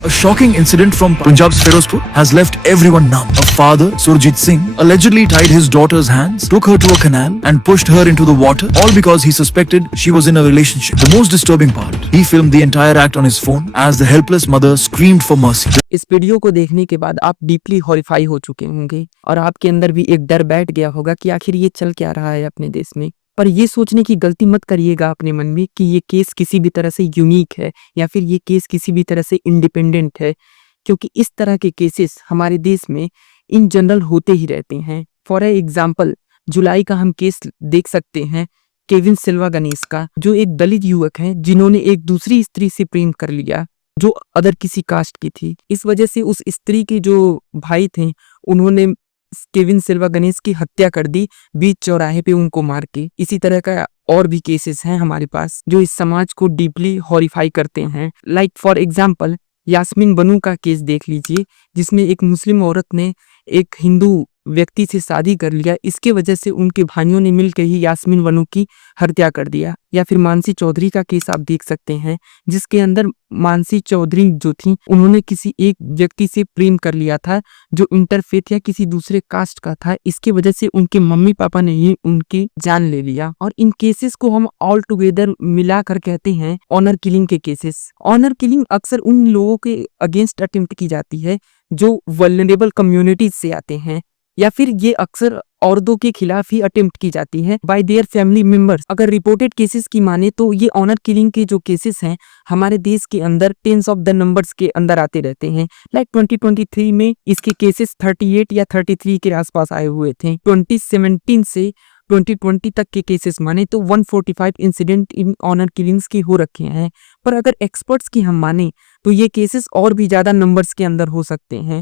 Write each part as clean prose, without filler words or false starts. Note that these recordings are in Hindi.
A shocking incident from Punjab's Firozpur has left everyone numb. A father, Surjit Singh, allegedly tied his daughter's hands, took her to a canal and pushed her into the water, all because he suspected she was in a relationship. The most disturbing part, he filmed the entire act on his phone as the helpless mother screamed for mercy. इस वीडियो को देखने के बाद आप डीपली हॉरिफाई हो चुके होंगे और आपके अंदर भी एक डर बैठ गया होगा कि आखिर ये चल क्या रहा है अपने देश में। पर ये सोचने की गलती मत करिएगा अपने मन में कि ये केस किसी भी तरह से यूनिक है या फिर ये केस किसी भी तरह से इंडिपेंडेंट है, क्योंकि इस तरह के केसेस हमारे देश में इन जनरल होते ही रहते हैं। फॉर एग्जाम्पल जुलाई का हम केस देख सकते हैं केविन सिल्वा गणेश का, जो एक दलित युवक हैं जिन्होंने एक दूसरी स्त्री से प्रेम कर लिया जो अदर किसी कास्ट की थी। इस वजह से उस स्त्री के जो भाई थे उन्होंने केविन सिल्वा गणेश की हत्या कर दी बीच चौराहे पे उनको मार के। इसी तरह का और भी केसेस हैं हमारे पास जो इस समाज को डीपली हॉरिफाई करते हैं। लाइक फॉर एग्जाम्पल यास्मीन बनू का केस देख लीजिए, जिसमें एक मुस्लिम औरत ने एक हिंदू व्यक्ति से शादी कर लिया। इसके वजह से उनके भाइयों ने मिलकर ही यास्मीन बनू की हत्या कर दिया। या फिर मानसी चौधरी का केस आप देख सकते हैं, जिसके अंदर मानसी चौधरी जो थी उन्होंने किसी एक व्यक्ति से प्रेम कर लिया था जो इंटरफेथ या किसी दूसरे कास्ट का था। इसके वजह से उनके मम्मी पापा ने ही उनकी जान ले लिया। और इन केसेस को हम ऑल टुगेदर मिलाकर कहते हैं ऑनर किलिंग के केसेस। ऑनर किलिंग अक्सर उन लोगों के अगेंस्ट अटेम्प्ट की जाती है जो वल्नरेबल कम्युनिटीज से आते हैं, या फिर ये अक्सर औरतों के खिलाफ ही अटेम्प्ट की जाती है बाय देयर फैमिली मेंबर्स। अगर रिपोर्टेड केसेस की माने तो ये ऑनर किलिंग के जो केसेस हैं हमारे देश के अंदर टेंस ऑफ द नंबर्स के अंदर आते रहते हैं। लाइक 2023 में इसके केसेस 38 या 33 के आसपास आए हुए थे। 2017 से 2020 तक के केसेस माने तो 145 इंसिडेंट इन ऑनर किलिंग्स के हो रखे हैं। पर अगर एक्सपर्ट्स की हम माने तो ये केसेस और भी ज्यादा नंबर्स के अंदर हो सकते हैं,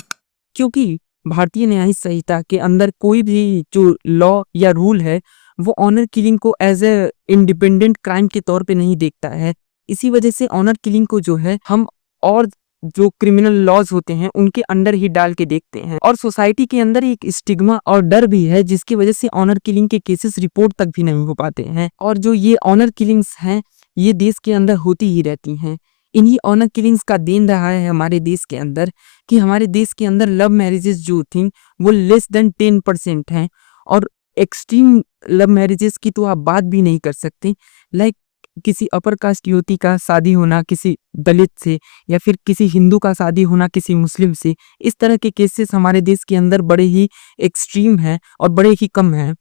क्योंकि भारतीय न्याय संहिता के अंदर कोई भी जो लॉ या रूल है वो ऑनर किलिंग को एज ए इंडिपेंडेंट क्राइम के तौर पे नहीं देखता है। इसी वजह से ऑनर किलिंग को जो है हम और जो क्रिमिनल लॉज होते हैं उनके अंडर ही डाल के देखते हैं। और सोसाइटी के अंदर एक स्टिग्मा और डर भी है जिसकी वजह से ऑनर किलिंग के केसेस रिपोर्ट तक भी नहीं हो पाते हैं। और जो ये ऑनर किलिंग्स हैं ये देश के अंदर होती ही रहती हैं। इन्हीं ऑनर किलिंग्स का देन रहा है हमारे देश के अंदर कि हमारे देश के अंदर लव मैरिजेस जो थी वो लेस देन 10% हैं। और एक्सट्रीम लव मैरिजेस की तो आप बात भी नहीं कर सकते। लाइक किसी अपर कास्ट युवती का शादी होना किसी दलित से, या फिर किसी हिंदू का शादी होना किसी मुस्लिम से, इस तरह के केसेस हमारे देश के अंदर बड़े ही एक्सट्रीम हैं और बड़े ही कम हैं।